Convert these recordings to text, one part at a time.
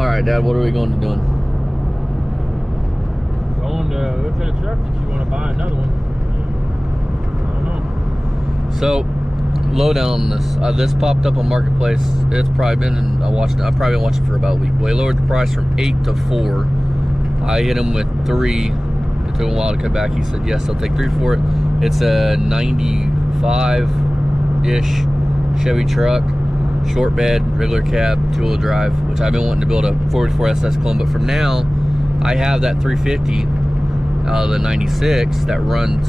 All right, Dad, what are we going to doing? Going to look at a truck that you want to buy another one. I don't know. So, lowdown on this. This popped up on Marketplace. It's probably been, I've probably been watching for about a week. Well, he lowered the price from 8 to 4. I hit him with 3. It took him a while to come back. He said, yes, I'll take 3 for it. It's a 95-ish Chevy truck. Short bed, regular cab, 2-wheel drive, which I've been wanting to build a 44 SS clone, but for now, I have that 350 out of the 96 that runs,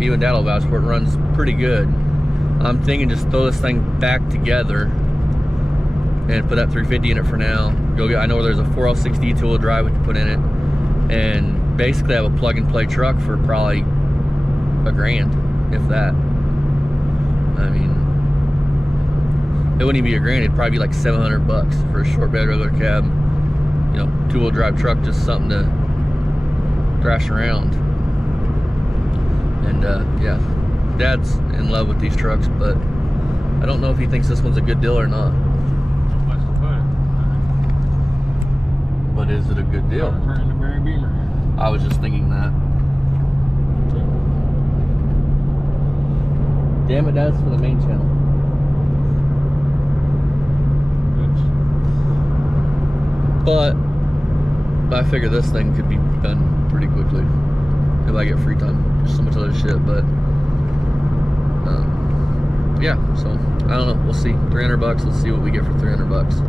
even Dad'll vouch for it, runs pretty good. I'm thinking just throw this thing back together and put that 350 in it for now. I know there's a 4L60 2-wheel drive we can put in it, and basically have a plug-and-play truck for probably $1,000, if that. I mean, it wouldn't even be $1,000, it'd probably be like $700 for a short bed, regular cab, you know, 2-wheel drive truck, just something to thrash around. And yeah, Dad's in love with these trucks, but I don't know if he thinks this one's a good deal or not. But is it a good deal? Turn into Barry Beamer. I was just thinking that. Damn it, Dad's for the main channel. But I figure this thing could be done pretty quickly if I get free time. There's so much other shit, but yeah. So I don't know. We'll see. $300. Let's see what we get for $300.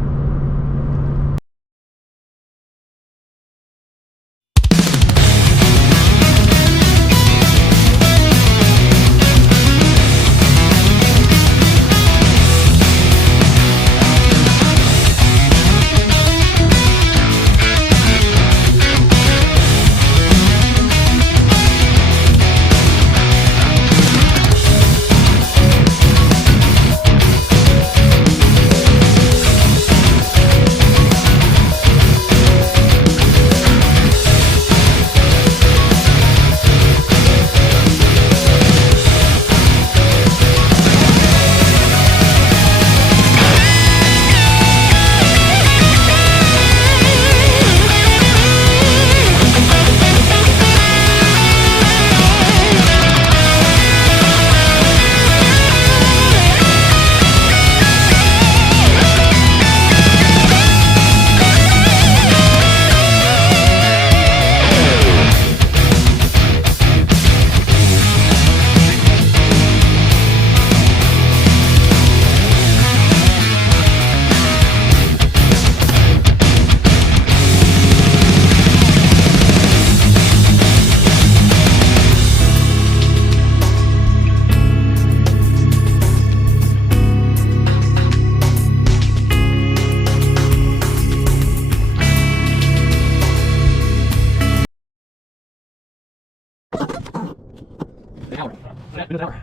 Hell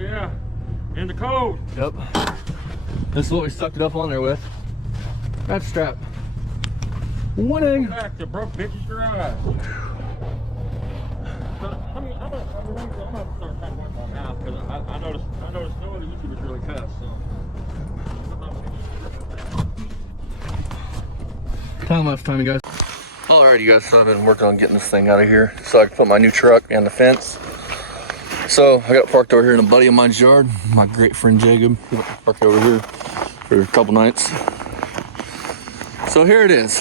yeah. In the cold. Yep. This is what we sucked it up on there with. That strap. Winning. Back to broke bitches garage. I'm gonna start talking with my mouth because I noticed no other YouTubers really cuss. So. Time lapse time, you guys. Alright, you guys, so I've been working on getting this thing out of here so I can put my new truck on the fence. So I got it parked over here in a buddy of mine's yard, my great friend Jacob. He parked over here for a couple nights. So here it is.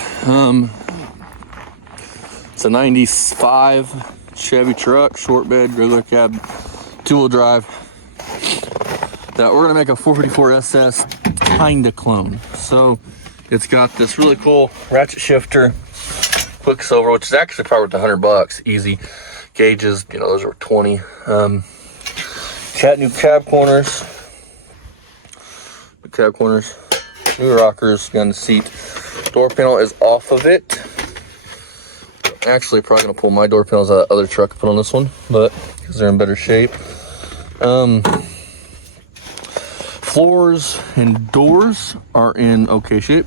It's a 95 Chevy truck, short bed, regular cab, 2-wheel drive, that we're gonna make a 454 SS kinda clone. So it's got this really cool ratchet shifter, quicksilver, which is actually probably worth $100, easy. Gauges, you know, those are 20. New cab corners, new rockers, gun seat. Door panel is off of it. Actually, probably gonna pull my door panels out of the other truck and put on this one, but because they're in better shape. Floors and doors are in okay shape.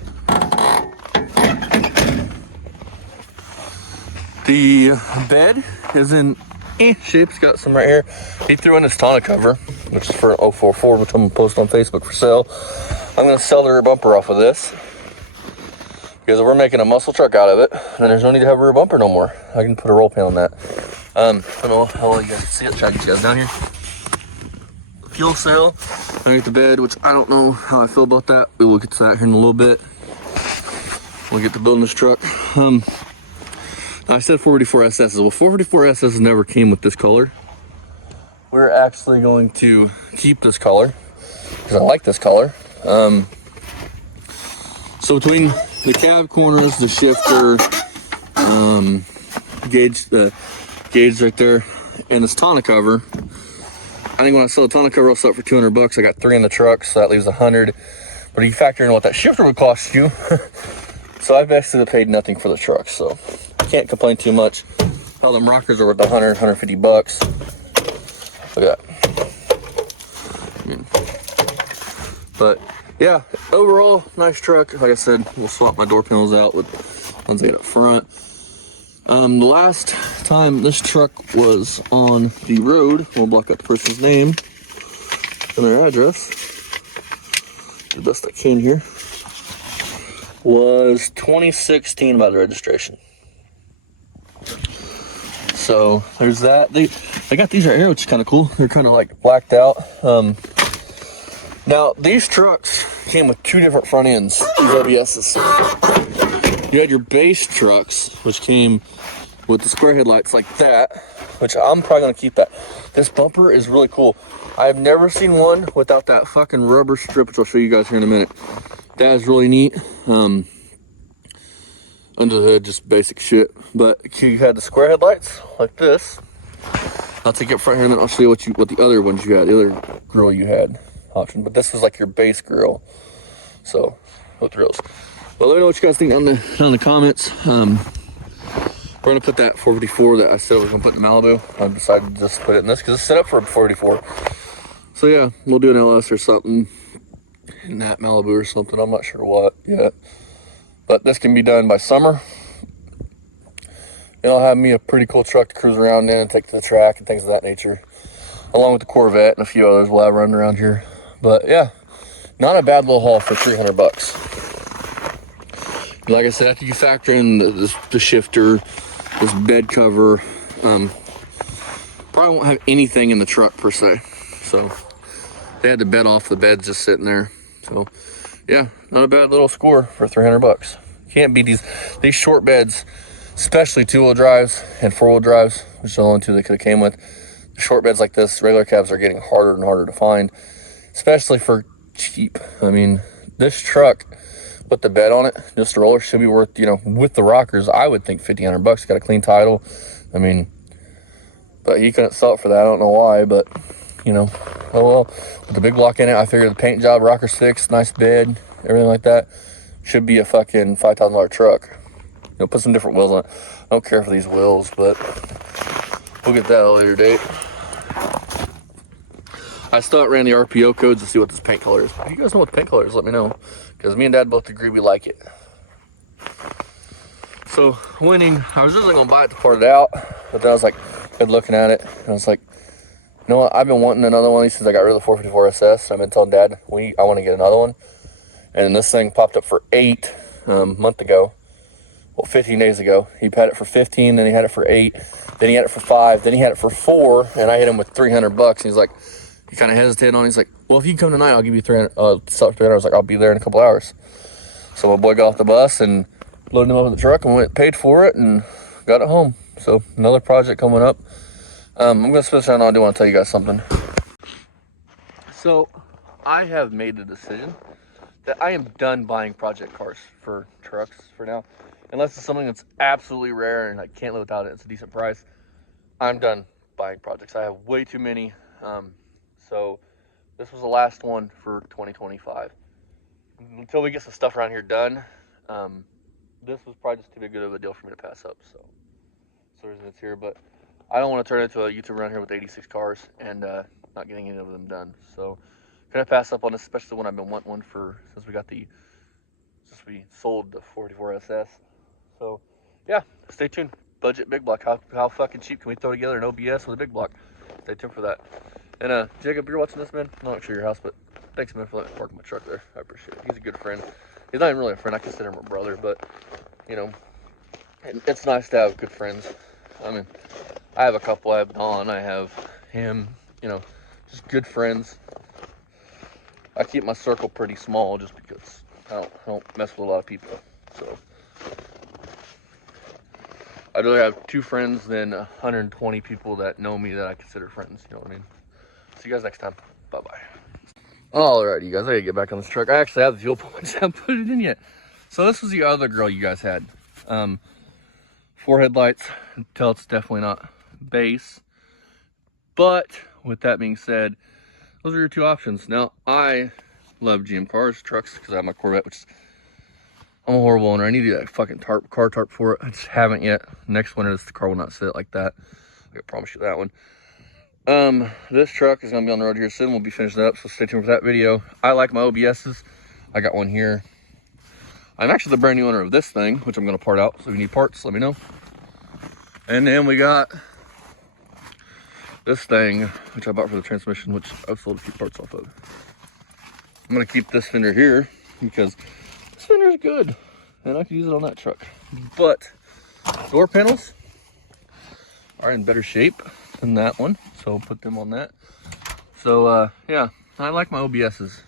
The bed is in shape. It's got some right here. He threw in this tonneau cover, which is for an 04 Ford, which I'm gonna post on Facebook for sale. I'm gonna sell the rear bumper off of this. Because we're making a muscle truck out of it, and there's no need to have a rear bumper no more. I can put a roll pan on that. I don't know how well you guys can see it. Try to get you guys down here. Fuel cell underneath the bed, which I don't know how I feel about that. We will get to that here in a little bit. We'll get to building this truck. I said 454 SSs. Well, 454 SSs never came with this color. We're actually going to keep this color because I like this color. So between the cab corners, the shifter, the gauge right there, and this tonneau cover, I think when I sell the tonneau cover, I'll sell it for $200. I got 3 in the truck, so that leaves 100. But you factor in what that shifter would cost you. So I basically paid nothing for the truck, so I can't complain too much. All them rockers are worth 100, 150 bucks. Look at that. But yeah, overall, nice truck. Like I said, we'll swap my door panels out with ones I get up front. The last time this truck was on the road, we'll block out the person's name and their address, the best I can here, was 2016 by the registration. So there's that. They got these right here, which is kind of cool. They're kind of like blacked out. Now these trucks came with 2 different front ends, these OBSs. You had your base trucks, which came with the square headlights like that, which I'm probably gonna keep that. This bumper is really cool. I've never seen one without that fucking rubber strip, which I'll show you guys here in a minute. That is really neat. Under the hood, just basic shit. But you had the square headlights like this. I'll take it front here and then I'll show you what the other ones you had, the other grill you had option. But this was like your base grill. So, no thrills. But let me know what you guys think down in the comments. We're gonna put that 454 that I said we were gonna put in Malibu. I decided to just put it in this because it's set up for a 454. So yeah, we'll do an LS or something in that Malibu or something. I'm not sure what yet. But this can be done by summer. It'll have me a pretty cool truck to cruise around in and take to the track and things of that nature. Along with the Corvette and a few others we'll have running around here. But yeah, not a bad little haul for 300 bucks. Like I said, after you factor in the shifter, this bed cover, probably won't have anything in the truck per se. So they had the bed off, the bed's just sitting there. So yeah, not a bad little score for 300 bucks. Can't beat these short beds, especially 2-wheel drives and 4-wheel drives, which are the only 2 they could have came with. The short beds like this, regular cabs are getting harder and harder to find, especially for cheap. I mean, this truck with the bed on it, just the roller, should be worth, with the rockers, I would think 1,500 bucks. Got a clean title. I mean, but he couldn't sell it for that. I don't know why, but oh well. With the big block in it, I figured the paint job, rockers fixed, nice bed, everything like that, should be a fucking $5,000 truck. Put some different wheels on it. I don't care for these wheels, but we'll get that at a later date. I still ran the RPO codes to see what this paint color is. If you guys know what the paint color is, let me know. Because me and Dad both agree we like it. So, winning, I was originally going to buy it to port it out. But then I was like, good looking at it. And I was like, you know what? I've been wanting another one since I got rid of the 454 SS. So I've been telling Dad, I want to get another one. And then this thing popped up for 8 a month ago. Well, 15 days ago. He had it for 15, then he had it for 8. Then he had it for 5. Then he had it for 4. And I hit him with 300 bucks. And he's like, he kind of hesitated on it. He's like, well, if you can come tonight, I'll give you 300. I was like, I'll be there in a couple hours. So my boy got off the bus and loaded him up in the truck and went paid for it and got it home. So another project coming up. I'm going to spin this around. I do want to tell you guys something. So I have made the decision that I am done buying project cars for trucks for now. Unless it's something that's absolutely rare and I can't live without it, it's a decent price. I'm done buying projects. I have way too many. So this was the last one for 2025. Until we get some stuff around here done, this was probably just too good of a deal for me to pass up. So the reason it's here, but I don't want to turn into a YouTuber around here with 86 cars and not getting any of them done. So gonna pass up on this, especially when I've been wanting one since we sold the 44 SS. So yeah, stay tuned. Budget big block. How fucking cheap can we throw together an OBS with a big block? Stay tuned for that. And Jacob, you're watching this, man. I'm not sure your house, but thanks, man, for letting me park my truck there. I appreciate it. He's a good friend. He's not even really a friend. I consider him a brother, but you know, it's nice to have good friends. I mean, I have a couple. I have Don. I have him. You know, just good friends. I keep my circle pretty small just because I don't mess with a lot of people. So I'd rather have 2 friends than 120 people that know me that I consider friends. You know what I mean? See you guys next time. Bye-bye. Alright, you guys, I gotta get back on this truck. I actually have the fuel pump, I just haven't put it in yet. So this was the other girl you guys had. 4 headlights. Tell it's definitely not base. But with that being said, those are your 2 options. Now, I love GM cars, trucks, because I have my Corvette, which is, I'm a horrible owner. I need to get a fucking car tarp for it. I just haven't yet. Next winter, the car will not sit like that. I can promise you that one. This truck is gonna be on the road here soon. We'll be finishing it up, so stay tuned for that video. I like my OBSs. I got one here. I'm actually the brand new owner of this thing, which I'm gonna part out. So if you need parts, let me know. And then we got this thing, which I bought for the transmission, which I've sold a few parts off of. I'm gonna keep this fender here because this fender is good and I could use it on that truck. But door panels are in better shape than that one, so I'll put them on that. So yeah, I like my OBSs.